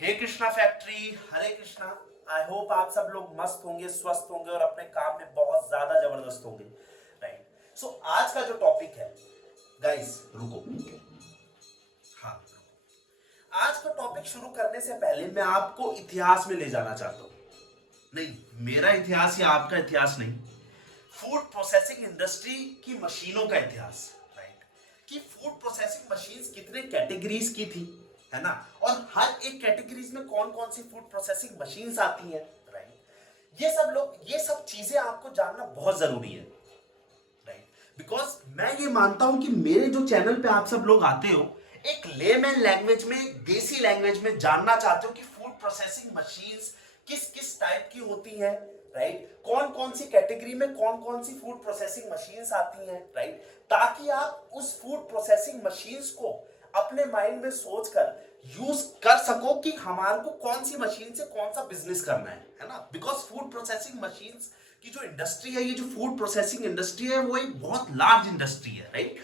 Hey Krishna factory, Hare Krishna. I hope आप सब लोग मस्त होंगे, स्वस्थ होंगे और अपने काम में बहुत ज्यादा जबरदस्त होंगे। राइट। सो आज का जो टॉपिक है, गाइस रुको, हाँ रुको। आज का टॉपिक शुरू करने से पहले मैं आपको इतिहास में ले जाना चाहता हूं। नहीं, मेरा इतिहास या आपका इतिहास नहीं, फूड प्रोसेसिंग इंडस्ट्री की मशीनों का इतिहास। राइट। कि फूड प्रोसेसिंग मशीन्स कितने कैटेगरीज की थी, है ना, और हर एक कैटेगरीज में कौन कौन सी फूड प्रोसेसिंग मशीन्स आती हैं। राइट। ये सब चीजें आपको जानना बहुत जरूरी है। राइट। बिकॉज मैं ये मानता हूं कि मेरे जो चैनल पे आप सब लोग आते हो, एक लेमैन लैंग्वेज में, एक देसी लैंग्वेज में जानना चाहते हो कि फूड प्रोसेसिंग मशीन्स किस किस टाइप की होती हैं। राइट। कौन कौन सी कैटेगरी में कौन कौन सी फूड प्रोसेसिंग मशीन्स आती हैं। राइट। ताकि आप उस फूड प्रोसेसिंग मशीन्स को अपने माइंड में सोचकर यूज कर सको कि हमारे को कौन सी मशीन से कौन सा बिजनेस करना है ना। बिकॉज फूड प्रोसेसिंग मशीन्स की जो इंडस्ट्री है, ये जो फूड प्रोसेसिंग इंडस्ट्री है, वो एक बहुत लार्ज इंडस्ट्री है। राइट।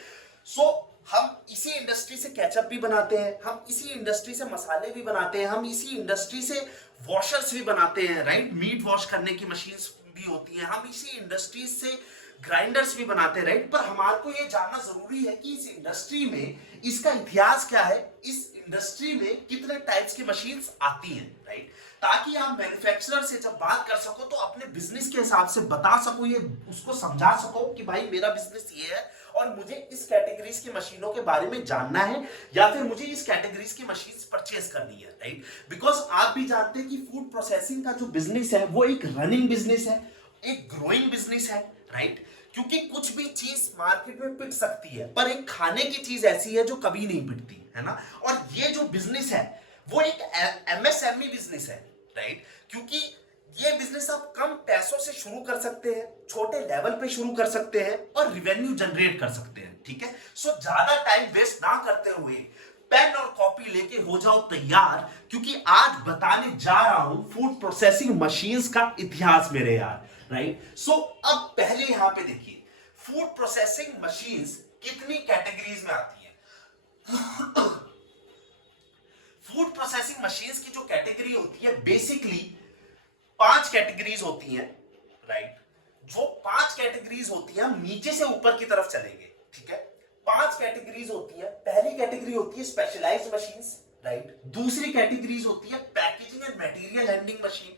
सो हम इसी इंडस्ट्री से केचप भी बनाते हैं, हम इसी इंडस्ट्री से मसाले भी बनाते हैं, हम इसी इंडस्ट्री से वॉशर्स भी बनाते हैं। राइट। मीट वॉश करने की मशीन्स भी होती हैं, हम इसी इंडस्ट्री से ग्राइंडर्स भी बनाते हैं। राइट। पर हमारे को ये जानना जरूरी है कि इस इंडस्ट्री में इसका इतिहास क्या है, इस इंडस्ट्री में कितने टाइप्स की मशीन्स आती हैं। राइट। ताकि आप मैन्युफैक्चरर से जब बात कर सको तो अपने बिजनेस के हिसाब से बता सको, ये उसको समझा सको कि भाई मेरा बिजनेस ये है और मुझे इस कैटेगरीज की मशीनों के बारे में जानना है, या फिर मुझे इस कैटेगरीज की मशीन्स परचेज करनी है। राइट। बिकॉज आप भी जानते हैं कि फूड प्रोसेसिंग का जो बिजनेस है वो एक रनिंग बिजनेस है, एक ग्रोइंग बिजनेस है। राइट। क्योंकि कुछ भी चीज मार्केट में पिट सकती है, पर एक खाने की चीज ऐसी है जो कभी नहीं पिटती, है ना। और ये जो बिजनेस है वो एक एमएसएमई बिजनेस है। राइट। क्योंकि ये बिजनेस आप कम पैसों से शुरू कर सकते हैं, छोटे लेवल पे शुरू कर सकते हैं और रिवेन्यू जनरेट कर सकते हैं। ठीक है। सो ज्यादा टाइम वेस्ट ना करते हुए पेन और कॉपी लेके हो जाओ तैयार, क्योंकि आज बताने जा रहा हूं फूड प्रोसेसिंग मशीन्स का इतिहास मेरे यार। राइट। सो अब पहले यहां पे देखिए, फूड प्रोसेसिंग मशीन्स कितनी कैटेगरीज में आती है। फूड प्रोसेसिंग मशीन्स की जो कैटेगरी होती है, बेसिकली 5 कैटेगरीज होती हैं। राइट। जो 5 कैटेगरीज होती हैं, हम नीचे से ऊपर की तरफ चलेंगे। ठीक है। 5 कैटेगरीज होती है। पहली कैटेगरी होती है स्पेशलाइज्ड मशीन्स। राइट। दूसरी कैटेगरीज होती है packaging and material handling machine.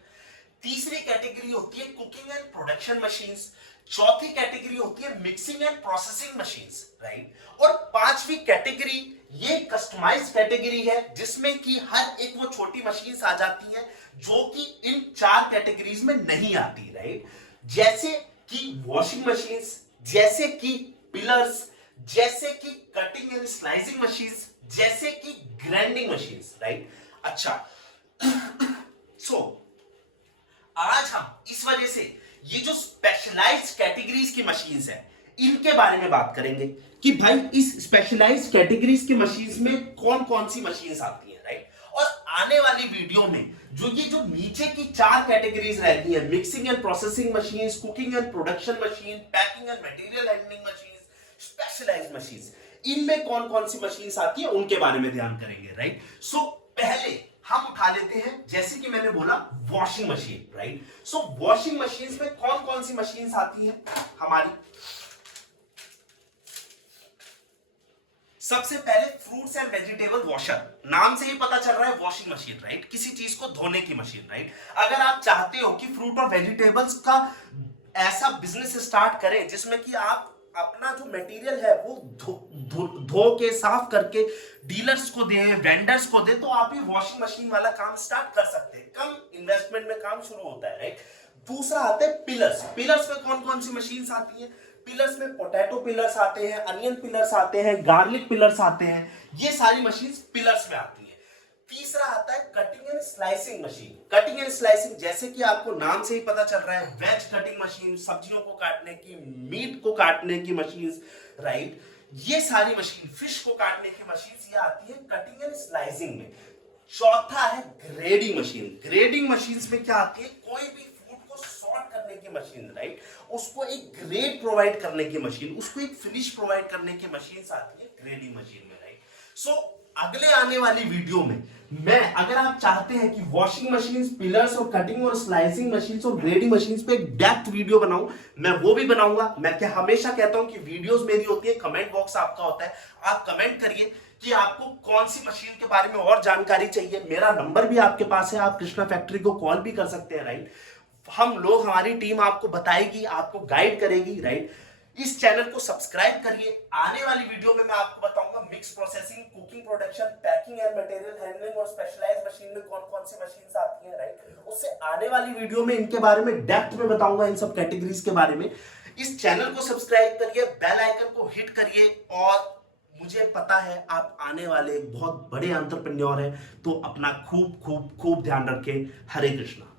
तीसरी कैटेगरी होती है कुकिंग एंड प्रोडक्शन मशीन्स। चौथी कैटेगरी होती है mixing and processing machines. Right. और पांचवी कैटेगरी ये कस्टमाइज्ड कैटेगरी है, जिसमें कि हर एक वो छोटी मशीन्स आ जाती हैं जो कि इन 4 कैटेगरीज में नहीं आती। राइट। जैसे कि वॉशिंग मशीन्स, जैसे कि पिलर्स, जैसे कि कटिंग एंड स्लाइसिंग मशीन्स, जैसे कि ग्राइंडिंग मशीन्स। राइट। अच्छा। सो आज हम इस वजह से ये जो स्पेशलाइज्ड कैटेगरीज की मशीन्स है, इनके बारे में बात करेंगे कि भाई इस स्पेशलाइज्ड कैटेगरीज की मशीन्स में कौन कौन सी मशीन्स आती हैं। राइट। और आने वाली वीडियो में जो नीचे की 4 कैटेगरीज रहती है, mixing and processing machines, cooking and production machine, packing and material handling machines, specialised machines, इनमें कौन कौन सी मशीन्स आती है उनके बारे में ध्यान करेंगे। राइट। सो पहले हम उठा लेते हैं, जैसे कि मैंने बोला, वॉशिंग मशीन। राइट। सो वॉशिंग मशीन्स में कौन कौन सी मशीन्स आती है हमारी। सबसे पहले फ्रूट्स एंड वेजिटेबल वॉशर, नाम से ही पता चल रहा है वॉशिंग मशीन। राइट। किसी चीज को धोने की मशीन। राइट। अगर आप चाहते हो कि फ्रूट और वेजिटेबल्स का ऐसा बिजनेस स्टार्ट करें जिसमें कि आप अपना जो मटेरियल है वो धो के साफ करके डीलर्स को दे, वेंडर्स को दे, तो आप ये वॉशिंग मशीन वाला काम स्टार्ट कर सकते हैं। कम इन्वेस्टमेंट में काम शुरू होता है। राइट। दूसरा आता है पिलर्स। पिलर्स में कौन कौन सी मशीन्स आती हैं। पिलर्स में पोटैटो पिलर्स आते हैं, अनियन पिलर्स आते हैं, गार्लिक पिलर्स आते हैं, ये सारी मशीन्स पिलर्स में आती हैं। तीसरा आता है cutting and slicing machine. Cutting and slicing, जैसे कि आपको नाम से ही पता चल रहा है, वेज कटिंग मशीन, सब्जियों को काटने की, मीट को काटने की मशीन। राइट। ये सारी मशीन, फिश को काटने की मशीन, ये आती है कटिंग एंड स्लाइसिंग में। चौथा है ग्रेडिंग मशीन। ग्रेडिंग मशीन में क्या आती है, कोई भी फूड को सॉर्ट करने की मशीन। राइट। उसको एक ग्रेड प्रोवाइड करने की मशीन, उसको एक फिनिश प्रोवाइड करने की मशीन आती है ग्रेडिंग मशीन में। राइट। सो अगले आने वाली वीडियो में मैं अगर आप चाहते हैं कि वॉशिंग मशीन, पिलर्स और कटिंग और स्लाइसिंग मशीन और ग्रेडिंग मशीन पे एक डेप्थ वीडियो बनाऊं, मैं वो भी बनाऊंगा। मैं क्या हमेशा कहता हूं कि वीडियोस मेरी होती है, कमेंट बॉक्स आपका होता है, आप कमेंट करिए कि आपको कौन सी मशीन के बारे में और जानकारी चाहिए। मेरा नंबर भी आपके पास है, आप कृष्णा फैक्ट्री को कॉल भी कर सकते हैं, राइट। हम लोग, हमारी टीम आपको बताएगी, आपको गाइड करेगी, राइट। इस चैनल को सब्सक्राइब करिए। आने वाली वीडियो में मैं आपको बताऊंगा mix processing, cooking, production, packing and material handling और स्पेशलाइज्ड मशीन में कौन कौन सी मशीन्स आती हैं, राइट। उससे आने वाली वीडियो में इनके बारे में डेप्थ में बताऊंगा, इन सब कैटेगरीज के बारे में। इस चैनल को सब्सक्राइब करिए, बेल आइकन को हिट करिए, और मुझे पता है आप आने वाले बहुत बड़े एंटरप्रेन्योर हैं, तो अपना खूब खूब खूब ध्यान रखें। हरे कृष्णा।